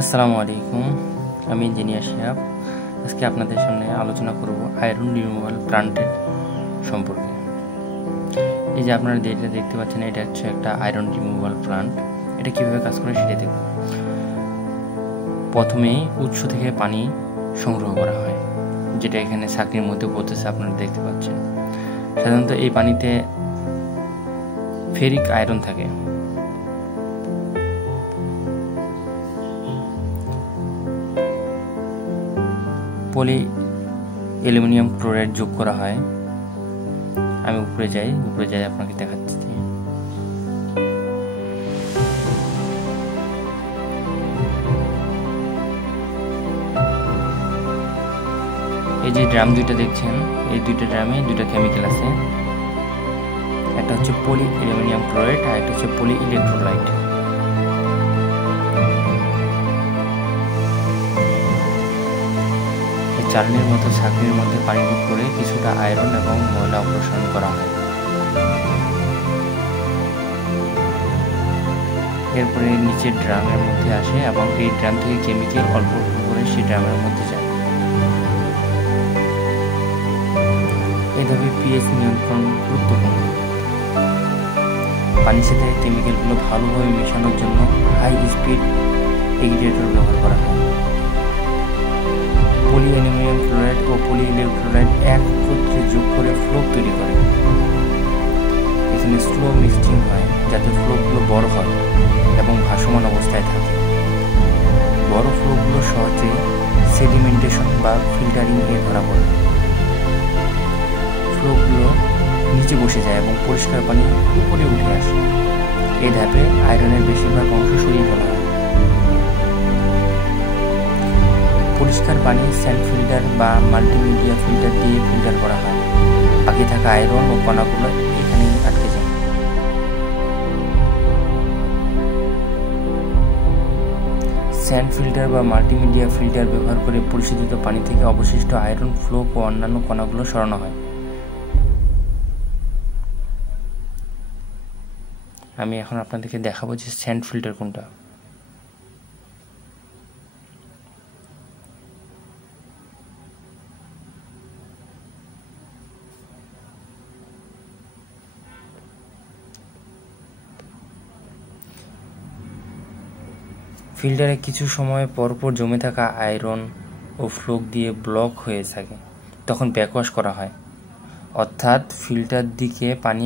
আসসালামু আলাইকুম, আমি ইঞ্জিনিয়ার শিহাব। আজকে আপনাদের সামনে আলোচনা করব আয়রন রিমুভাল প্লান্টের সম্পর্কে। এই যে আপনারা যেটা দেখতে পাচ্ছেন, এটা হচ্ছে একটা আয়রন রিমুভাল প্লান্ট। এটা কীভাবে কাজ করে সেটা দেখব। প্রথমেই উৎস থেকে পানি সংগ্রহ করা হয়, যেটা এখানে ছাঁকনির মধ্যে পড়তেছে, আপনারা দেখতে পাচ্ছেন। সাধারণত এই পানিতে ফেরিক আয়রন থাকে। পলি অ্যালুমিনিয়াম ক্লোরাইড যোগ করা হয়। আমি উপরে যাই আপনাকে দেখাচ্ছি। এই যে ড্রাম দুইটা দেখছেন, এই দুইটা ড্রামে দুইটা কেমিক্যাল আছে। একটা হচ্ছে পলি অ্যালুমিনিয়াম ক্লোরাইড আর একটা হচ্ছে পলি ইলেকট্রোলাইট। চালনির মতো ছাঁকনির মধ্যে পানি যোগ করে কিছুটা আয়রন এবং ময়লা অপসারণ করা হয়। এরপরে নিচের ড্রামের মধ্যে আসে এবং এই ড্রাম থেকে কেমিক্যাল অল্প অল্প করে সেই ড্রামের মধ্যে যায়। এভাবে পিএইচ নিয়ন্ত্রণ গুরুত্বপূর্ণ। পানির সাথে কেমিক্যালগুলো ভালোভাবে মেশানোর জন্য হাই স্পিড এগ্রিগেটর ব্যবহার করা হয়। পলি অ্যালুমিনিয়াম ক্লোরাইড ও পলি ইলেকট্রোলাইট একত্রে যোগ করে ফ্লোক তৈরি করে। এখানে স্লো মিক্সিং হয় যাতে ফ্লোকগুলো বড় হয় এবং ভাসমান অবস্থায় থাকে। বড় ফ্লোকগুলো সহজে সেডিমেন্টেশন বা ফিল্টারিং এ ধরা পড়ে। ফ্লোকগুলো নিচে বসে যায় এবং পরিষ্কার পানি উপরে উঠে আসে। এই ধাপে আয়রনের বেশিরভাগ অংশ সরিয়ে ফেলা হয়। পরিষ্কার পানি স্যান্ড ফিল্টার বা মাল্টিমিডিয়া ফিল্টার দিয়ে ফিল্টার করা হয়। বাকি থাকা আয়রন ও কণাগুলো এখানেই আটকে যায়। স্যান্ড ফিল্টার বা মাল্টিমিডিয়া ফিল্টার ব্যবহার করে পরিশোধিত পানি থেকে অবশিষ্ট আয়রন, ফ্লোক ও অন্যান্য কণাগুলো সরানো হয়। আমি এখন আপনাদেরকে দেখাবো যে স্যান্ড ফিল্টার কোনটা। ফিল্টারে কিছু সময় পরপর জমে থাকা আয়রন ও ফ্লোক দিয়ে ব্লক হয়ে থাকে, তখন ব্যাকওয়াশ করা হয়, অর্থাৎ ফিল্টার দিকে পানি